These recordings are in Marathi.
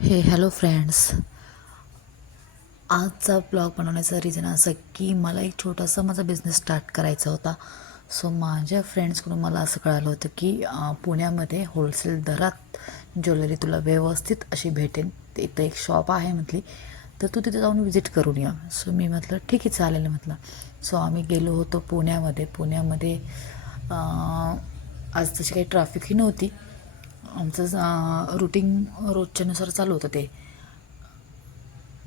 Hello friends. आजचा ब्लॉग बनवण्याचं रिझन असं की मला एक छोटासा माझा बिझनेस स्टार्ट करायचा होता. सो माझ्या फ्रेंड्सकडून मला असं कळालं होतं की पुण्यामध्ये होलसेल दरात ज्वेलरी तुला व्यवस्थित अशी भेटेल. इथं एक शॉप आहे म्हटली, तर तू तिथे जाऊन विजिट करून ये. सो मी म्हटलं ठीक आहे, चालेल म्हटलं. सो आम्ही गेलो होतो पुण्यामध्ये आज तशी काही ट्रॅफिकही नव्हती. आमचं रुटीन रोजच्यानुसार चालू होतं ते.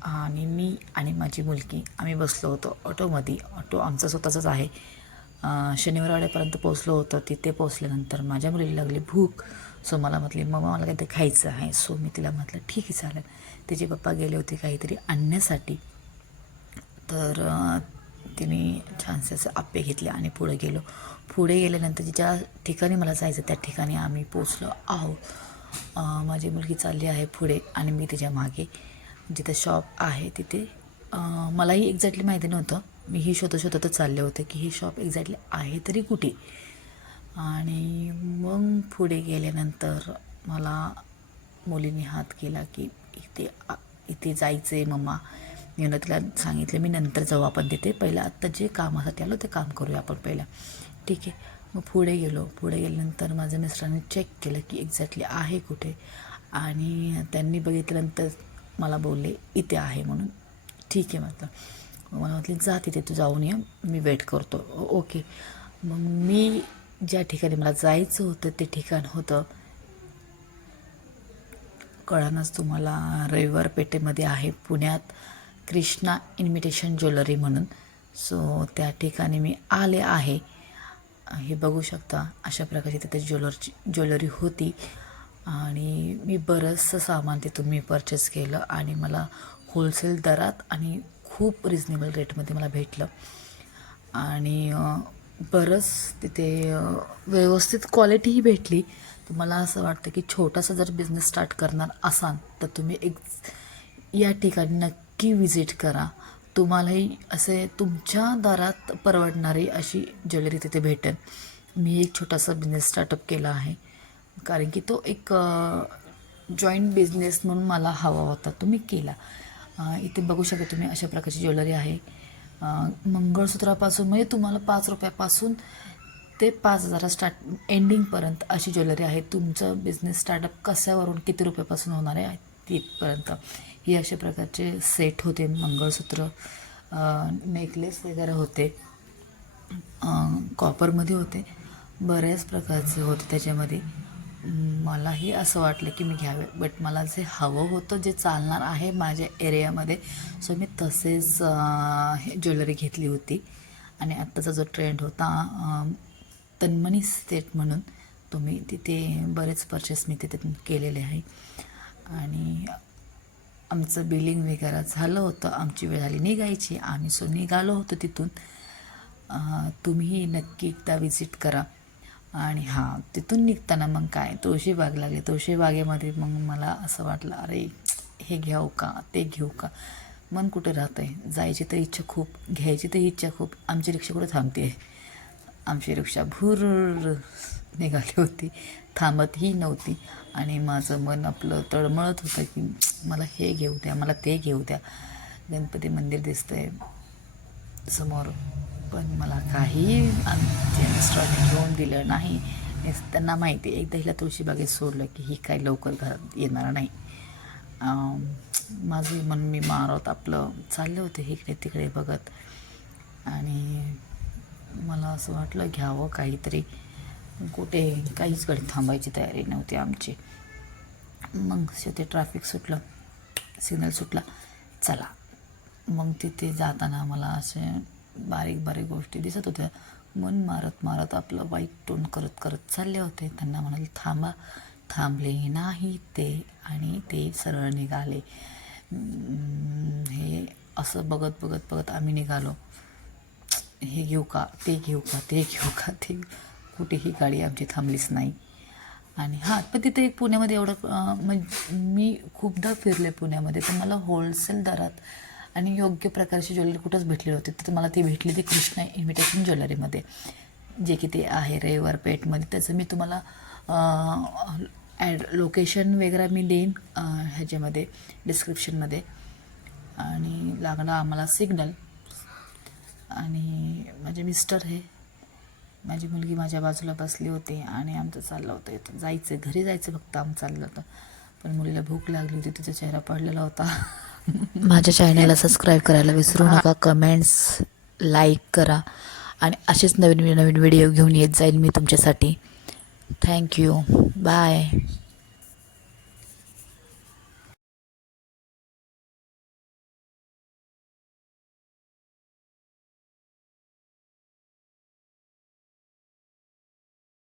आणि मी आणि माझी मुलगी आम्ही बसलो होतो ऑटोमध्ये. ऑटो आमचा स्वतःचाच आहे. शनिवारवाड्यापर्यंत पोचलो होतो. तिथे पोचल्यानंतर माझ्या मुलीला लागली भूक. सो मला म्हटली, मम्मा मला काहीतरी खायचं आहे. सो मी तिला म्हटलं ठीक आहे, चालेल. तिचे पप्पा गेले होते काहीतरी आणण्यासाठी. तर तिने छानसे असे आप्पे घेतले आणि पुढे गेल्यानंतर ज्या ठिकाणी मला जायचं त्या ठिकाणी आम्ही पोचलो आहोत. माझी मुलगी चालली आहे पुढे आणि मी तिच्या मागे. जिथे शॉप आहे तिथे मलाही एक्झॅक्टली माहिती नव्हतं. मी ही शोधतच चालले होते की ही शॉप एक्झॅक्टली आहे तरी कुठे. आणि मग पुढे गेल्यानंतर मला मुलीने हात केला की इथे जायचं आहे मम्मा. मी तिला सांगितलं मी नंतर जाऊ आपण तिथे, पहिलं आत्ता जे कामासाठी आलो ते काम करूया आपण पहिला. ठीक आहे. मग पुढे गेल्यानंतर माझ्या मिस्टरांनी चेक केलं की एक्झॅक्टली आहे कुठे. आणि त्यांनी बघितल्यानंतर मला बोलले इथे आहे म्हणून. ठीक आहे म्हटलं. मला म्हटले जा तिथे तू जाऊन ये, मी वेट करतो. ओके. मग मी ज्या ठिकाणी मला जायचं होतं ते ठिकाण होतं, कळानच तुम्हाला, रविवार पेठेमध्ये आहे पुण्यात कृष्णा इन्व्हिटेशन ज्वेलरी म्हणून. सो त्या ठिकाणी मी आले आहे. हे बघू शकता अशा प्रकारची तिथे ज्वेलरी होती. आणि मी बरंचसं सामान तिथून मी परचेस केलं आणि मला होलसेल दरात आणि खूप रिजनेबल रेटमध्ये मला भेटलं. आणि बरंच तिथे व्यवस्थित क्वालिटीही भेटली. तर मला असं वाटतं की छोटासा जर बिझनेस स्टार्ट करणार असाल तर तुम्ही या ठिकाणी नक्की विजिट करा. तुम्हालाही असे तुमच्या दरात परवडणारी अशी ज्वेलरी तिथे भेटेल. मी एक छोटासा बिझनेस स्टार्टअप केला आहे, कारण की तो एक जॉईंट बिझनेस म्हणून मला हवा होता, तो मी केला. इथे बघू शकता तुम्ही अशा प्रकारची ज्वेलरी आहे. मंगळसूत्रापासून म्हणजे तुम्हाला 5 रुपयापासून ते 5,000 एंडिंगपर्यंत अशी ज्वेलरी आहे. तुमचं बिझनेस स्टार्टअप कशावरून किती रुपयापासून होणार आहे तिथपर्यंत ही अशा प्रकारचे सेट होते. मंगळसूत्र, नेकलेस वगैरे होते, कॉपरमध्ये होते, बऱ्याच प्रकारचे होते त्याच्यामध्ये. मलाही असं वाटलं की मी घ्यावे, बट मला जे हवं होतं, जे चालणार आहे माझ्या एरियामध्ये, सो मी तसेच हे ज्वेलरी घेतली होती. आणि आत्ताचा जो ट्रेंड होता तन्मनी सेट म्हणून, तुम्ही तिथे बरेच परचेस मी तिथे केलेले आहे. आणि आमचं बिलिंग वगैरे झालं होतं, आमची वेळ झाली निघायची, आम्ही निघालो होतो तिथून. तुम्ही नक्की एकदा विजिट करा. आणि हां, तिथून निघताना मग काय तुळशीबाग लागले. तुळशीबागेमध्ये मग मला असं वाटलं, अरे हे घेऊ का ते घेऊ का, मन कुठे राहतं आहे. जायची तर इच्छा खूप, घ्यायची तर इच्छा खूप. आमची रिक्षा कुठे थांबते आहे. आमची रिक्षा भूर निघाली होती, थांबतही नव्हती. आणि माझं मन आपलं तळमळत होतं की मला हे घेऊ द्या, मला ते घेऊ द्या. गणपती मंदिर दिसतं आहे समोर, पण मला काही आमच्या मिस्टरांनी घेऊन दिलं नाही. त्यांना माहिती आहे एकदा हिला तुळशीबागेत सोडलं की ही काय लवकर घरात येणार नाही. माझं मन मी मारत आपलं चालले होते इकडे तिकडे बघत. आणि मला असं वाटलं घ्यावं काहीतरी. कुठे काहीच कडे थांबायची तयारी नव्हती आमची. मग ते ट्रॅफिक सुटलं, सिग्नल सुटला, चला. मग तिथे जाताना मला असे बारीक बारीक गोष्टी दिसत होत्या. मन मारत आपलं वाईट टोन करत चालले होते. त्यांना म्हणाले थांबा, थांबले नाही ते, आणि ते सरळ निघाले. हे असं बघत आम्ही निघालो. हे घेऊ का ते घेऊ का ते घेऊ का ते, कुठेही गाडी आमची थांबलीच नाही. आणि हां, पण तिथे एक पुण्यामध्ये एवढं म्हणजे मी खूपदा फिरले पुण्यामध्ये, तर मला होलसेल दरात आणि योग्य प्रकारची ज्वेलरी कुठंच भेटली होती. तर मला ती भेटली ती कृष्णा इन्व्हिटेशन ज्वेलरीमध्ये, जे की ते आहे रविवार पेठमध्ये. त्याचं मी तुम्हाला लोकेशन वगैरे मी देईन ह्याच्यामध्ये डिस्क्रिप्शनमध्ये. आणि लागला आम्हाला सिग्नल. आणि माझे मिस्टर हे, माझी मुलगी माझ्या बाजूला बसली होती आणि आमचं चाललं होतं इथं जायचं, घरी जायचं फक्त आमचं चाललं होतं. पण मुलीला भूक लागली होती, तिचा चेहरा पडलेला होता. माझ्या चॅनलला सबस्क्राईब करायला विसरू नका, कमेंट्स लाईक करा आणि असेच नवीन नवीन व्हिडिओ घेऊन येत जाईल मी तुमच्यासाठी. Thank you, bye.